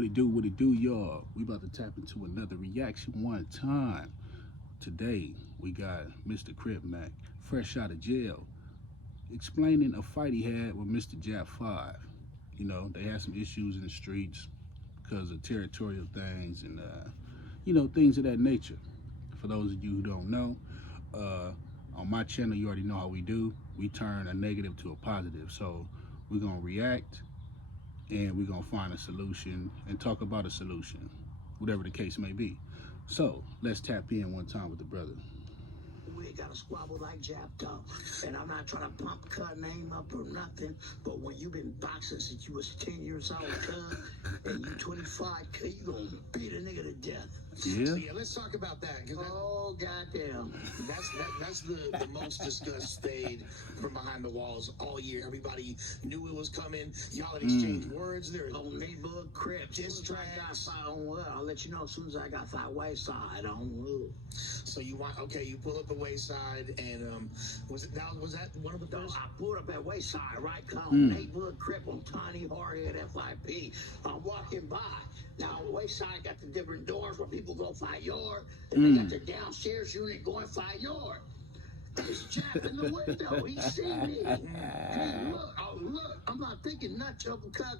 What it do, y'all? We about to tap into another reaction one time. Today, we got Mr. Crip Mac, fresh out of jail, explaining a fight he had with Mr. Jap 5. You know, they had some issues in the streets because of territorial things and, you know, things of that nature. For those of you who don't know, on my channel, you already know how we do. We turn a negative to a positive. So we're going to react and we're going to find a solution and talk about a solution, whatever the case may be. So let's tap in one time with the brother. We ain't got to squabble like Jap though. And I'm not trying to pump Cud name up or nothing, but when you've been boxing since you was 10 years old, Cud, and you 25, Cud, you gonna beat a nigga to death. Yeah. So yeah, let's talk about that. Oh, goddamn. That's the most discussed fade from behind the walls all year. Everybody knew it was coming. Y'all had exchanged words. There on neighborhood Crip. As soon as I got fired on Wood, I'll let you know as soon as I got fired Wayside on Wood. So you want, okay, you pull up the Wayside, and was that one of the first? I pulled up at Wayside, right? Neighborhood Crip on Tiny Hardhead FIP. I'm walking by. Now, Wayside got the different doors where people go 5 yard, and they got the downstairs unit going 5 yard. There's Jap in the window. He see me. Hey, look. I'm not thinking nut joke because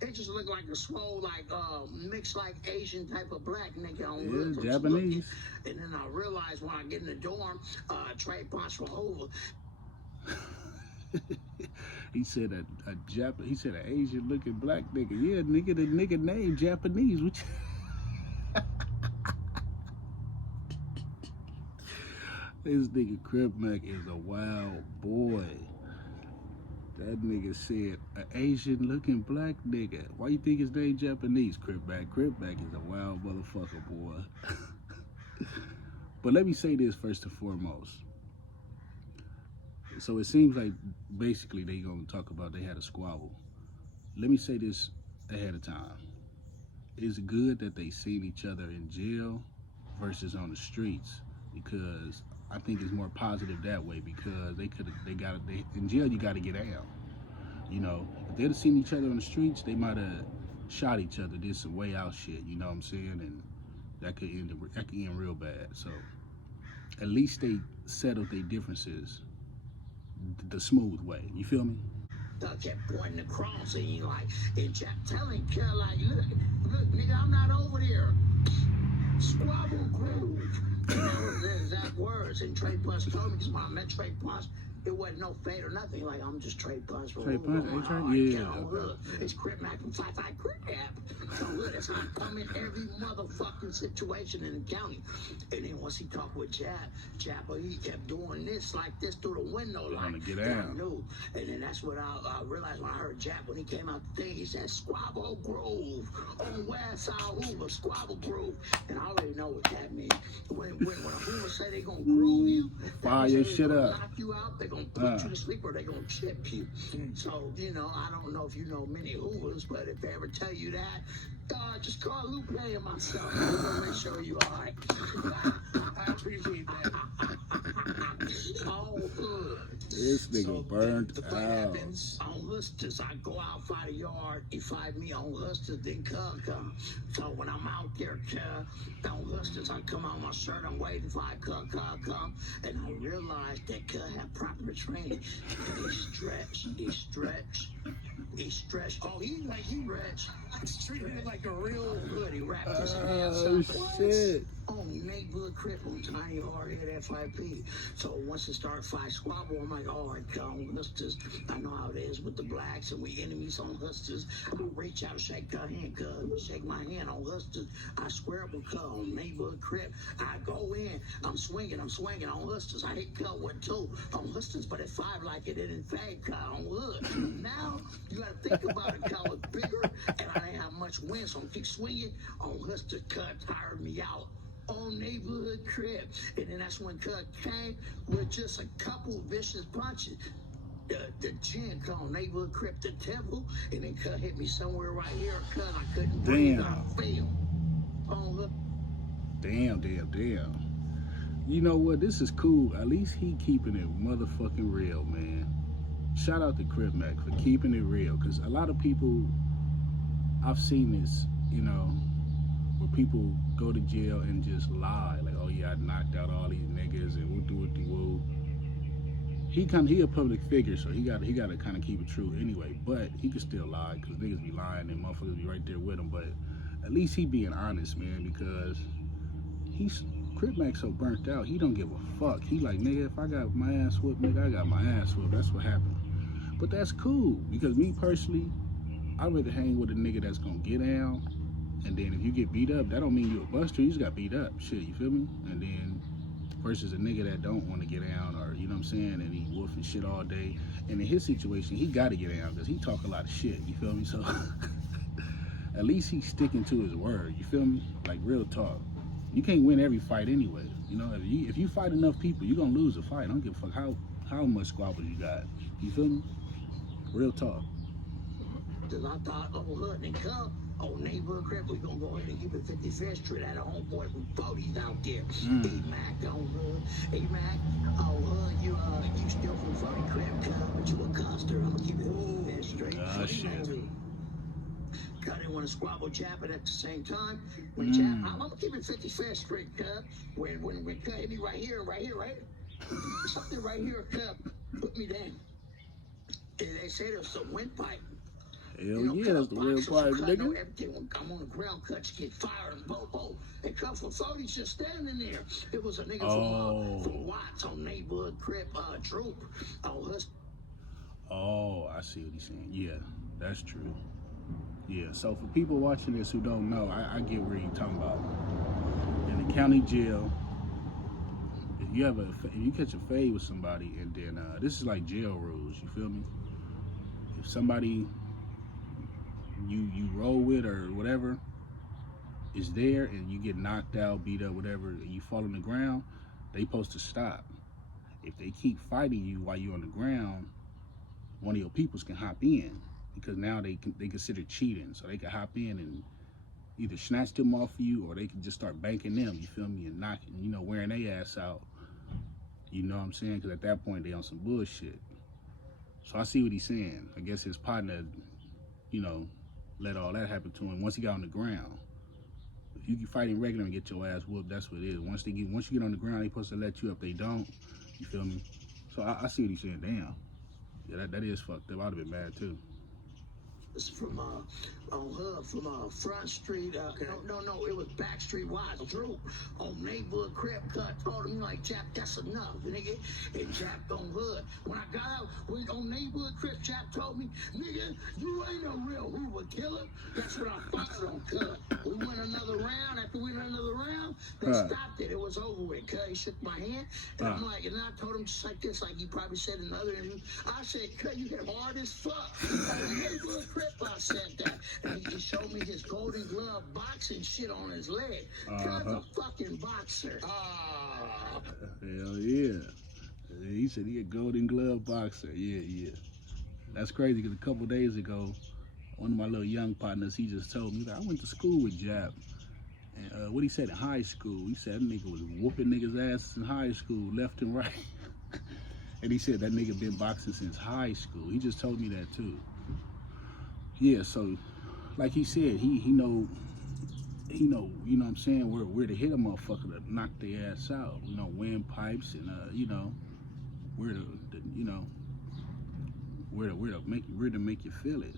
it just looked like a swole, like mixed like Asian type of black nigga on Japanese. And then I realized when I get in the dorm, Trey Punch from Hoover. He said he said an Asian looking black nigga. Yeah, nigga, the nigga named Japanese. Which this nigga Crip Mac is a wild boy. That nigga said an Asian looking black nigga. Why you think his name Japanese? Crip Mac. Crip Mac is a wild motherfucker, boy. But let me say this first and foremost. So it seems like basically they gonna talk about they had a squabble. Let me say this ahead of time. It's good that they seen each other in jail versus on the streets, because I think it's more positive that way, because in jail you gotta get out. You know, if they'd have seen each other on the streets, they might have shot each other, did some way out shit, you know what I'm saying? And that could end real bad. So at least they settled their differences the smooth way. You feel me? I kept pointing across and he like, and Jap telling Kel like, look, nigga, I'm not over there. Squabble Groove. And that was the exact words. And Trey Punch told me, because when I met Trey Punch, it wasn't no fade or nothing. Like, I'm just Trey Punch from yeah. It's Crip Mac from 5-5 Crip. So look, that's how I come in every motherfucking situation in the county. And then once he talked with Jap, he kept doing this like this through the window. Like, get out. I knew. And then that's what I realized when I heard Jap, when he came out the thing, he said, Squabble Grove on West Side Hoover, Squabble Grove. And I already know what that means. When a Hoover say they gonna groove you, fire your shit up, knock you out, they gonna put you to sleep, or they gonna chip you. So, you know, I don't know if you know many Hoovers, but if they ever tell you that, just call Lupe and myself. We'll make sure you all right. I appreciate that. Oh, good. This nigga So burned the fight out. happens. On Hustlers, I go out 5 yard, he fight me on Hustlers, then come. So when I'm out there, on Hustlers, I come on my shirt, I'm waiting for I come. And I realized that Cud had proper training. He stretched. Oh, he stretched. Treating it like a real Good, he wrapped his hands Oh, up. shit. On neighborhood Crip on Tiny Hardhead FIP. So once it started fight squabble, I'm like, all right, on Hustlers. I know how it is with the blacks, and we enemies on Hustlers. I reach out, shake her hand, shake my hand on Hustlers. I square up with Cud on neighborhood Crip. I go in, I'm swinging on Hustlers. I hit Cud with 2 on Hustlers, but at 5 like it didn't fade Cud on Hood. Now you gotta think about it, Cud was bigger, and I didn't have much wind, so I keep swinging on Hustlers. Cud tired me out on neighborhood Crip. And then that's when Cud came with just a couple vicious punches. The chin called neighborhood Crip the temple, and then Cud hit me somewhere right here, Cud. I couldn't breathe. I fell. On Hood. Damn. You know what? This is cool. At least he keeping it motherfucking real, man. Shout out to Crip Mac for keeping it real, because a lot of people, I've seen this you know, where people go to jail and just lie, like, oh yeah, I knocked out all these niggas and woo. He a public figure, so he got to kind of keep it true anyway. But he could still lie because niggas be lying and motherfuckers be right there with him. But at least he being honest, man, because he's Crip Mac so burnt out. He don't give a fuck. He like, nigga, if I got my ass whooped, nigga, I got my ass whooped. That's what happened. But that's cool because me personally, I'd rather hang with a nigga that's gonna get down. And then if you get beat up, that don't mean you a buster. You just got beat up. Shit, you feel me? And then versus a nigga that don't want to get down, or you know what I'm saying, and he wolfing shit all day. And in his situation, he got to get down because he talk a lot of shit. You feel me? So at least he's sticking to his word. You feel me? Like real talk. You can't win every fight anyway. You know, if you fight enough people, you're gonna lose a fight. I don't give a fuck how much squabbles you got. You feel me? Real talk. Cause I thought, oh, Hood and come, oh, neighborhood Crip, we gonna go ahead and give it 55th Street at a homeboy from 40s out there. E-Mac on Hood. E-Mac, oh, Hood, you still from 40 Crip, but you a custer. I'm gonna keep it 55th Street. Ah, shit. Cause I didn't want to squabble Chapin at the same time. When I'm gonna keep it 55th Street, cuz. When cut hit me right here, right? Something right here, cuz, put me down. And they say there's some windpipe. Hell yeah, that's the real pipe, nigga. Everything I'm on the ground, cuts get fired and bo. They come from 40 just standing there. It was a nigga from Watts on neighborhood Crip, Troop. Oh, I see what he's saying. Yeah, that's true. Yeah, so for people watching this who don't know, I get where you're talking about. In the county jail, if you catch a fade with somebody, and then this is like jail rules. You feel me? If somebody you roll with or whatever is there, and you get knocked out, beat up, whatever, and you fall on the ground, they supposed to stop. If they keep fighting you while you're on the ground, one of your peoples can hop in, because now they consider cheating, so they can hop in and either snatch them off of you, or they can just start banking them, you feel me, and knocking, wearing their ass out. You know what I'm saying? Because at that point they on some bullshit. So I see what he's saying. I guess his partner, let all that happen to him once he got on the ground. If you keep fighting regular and get your ass whooped, that's what it is. Once you get on the ground, they supposed to let you up. They don't. You feel me? So I see what he's saying. Damn. Yeah, that is fucked up. I'd have been mad too. It's from Front Street. No, it was Back Street Wise. Drew on neighborhood Crip cut. Told him like, Jap, that's enough, nigga. And Jap on Hood. When I got out, on neighborhood Crip, Jap told me, nigga, you ain't a real Hoover killer. That's what I fired on cut. We went another round. After we went another round, they stopped it. It was over with. Cut. He shook my hand, and I'm like, and I told him just like this, like he probably said in other interviews. I said, cut, you hit hard as fuck. Neighborhood Crip, I said that. And he showed me his golden glove boxing shit on his leg. Cut's a fucking boxer. Hell yeah. He said he a golden glove boxer. Yeah. That's crazy, because a couple days ago, one of my little young partners, he just told me that I went to school with Jap. And what he said in high school, he said that nigga was whooping niggas' asses in high school, left and right. And he said that nigga been boxing since high school. He just told me that too. Yeah, so like he said, he know, you know what I'm saying, where to hit a motherfucker to knock their ass out. Windpipes and where to make you feel it.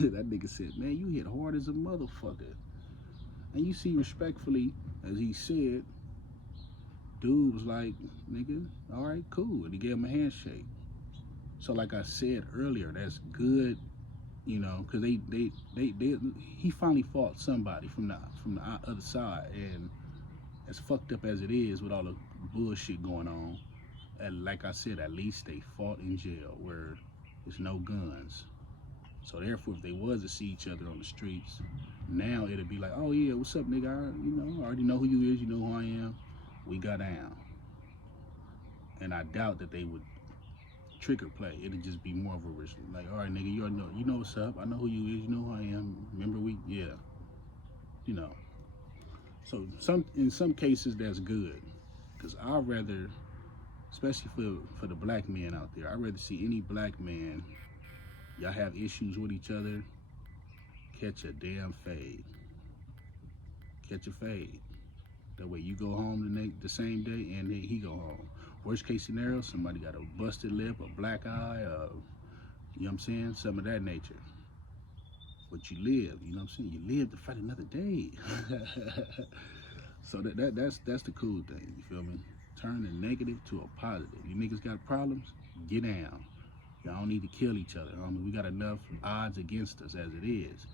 That nigga said, man, you hit hard as a motherfucker. And you see, respectfully, as he said, dude was like, nigga, all right, cool. And he gave him a handshake. So like I said earlier, that's good, because he finally fought somebody from the other side. And as fucked up as it is with all the bullshit going on, and like I said, at least they fought in jail where there's no guns. So therefore, if they was to see each other on the streets, now it'd be like, oh yeah, what's up, nigga? I already know who you is, you know who I am. We got down. And I doubt that they would trigger play. It'd just be more of a like, all right, nigga, you know what's up. I know who you is, you know who I am. Remember So in some cases that's good, because I'd rather, especially for the black men out there, I'd rather see any black man, y'all have issues with each other, catch a damn fade. Catch a fade. That way you go home the same day and then he go home. Worst case scenario, somebody got a busted lip, a black eye, you know what I'm saying? Some of that nature. But you live, you know what I'm saying? You live to fight another day. So that's the cool thing, you feel me? Turn the negative to a positive. You niggas got problems? Get down. Y'all don't need to kill each other. I mean, we got enough odds against us as it is.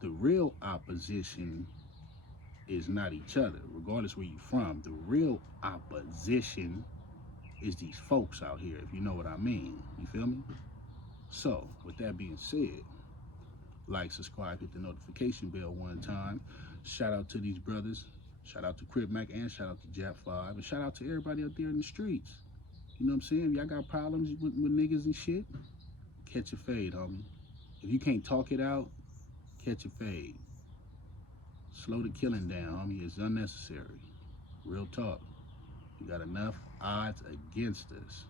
The real opposition is not each other, regardless where you from. The real opposition is these folks out here, if you know what I mean. You feel me? So, with that being said, like, subscribe, hit the notification bell one time. Shout out to these brothers. Shout out to Crip Mac and shout out to Jap 5. And shout out to everybody out there in the streets. You know what I'm saying? If y'all got problems with niggas and shit, catch a fade, homie. If you can't talk it out, catch a fade. Slow the killing down, homie. It's unnecessary. Real talk. You got enough odds against us.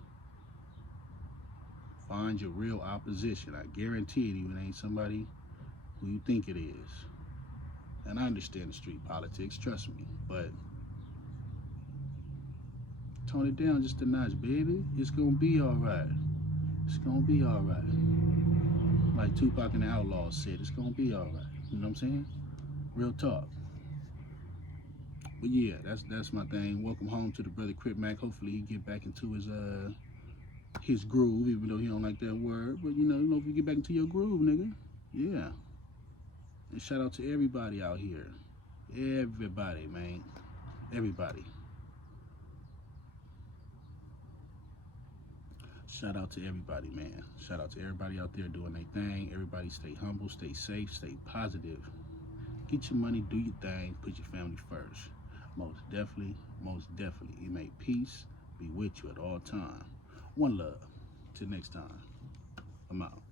Find your real opposition. I guarantee you it ain't somebody who you think it is. And I understand the street politics, trust me, but tone it down just a notch, baby. It's gonna be all right. It's gonna be all right. Like Tupac and the Outlaws said, it's gonna be all right. You know what I'm saying? Real talk. But yeah, that's my thing. Welcome home to the brother Crip Mac. Hopefully he get back into his groove, even though he don't like that word. But you know, if you get back into your groove, nigga, yeah. And shout out to everybody out here. Everybody, man. Everybody. Shout out to everybody, man. Shout out to everybody out there doing their thing. Everybody stay humble, stay safe, stay positive. Get your money, do your thing, put your family first. Most definitely. You may peace be with you at all time. One love. Till next time. I'm out.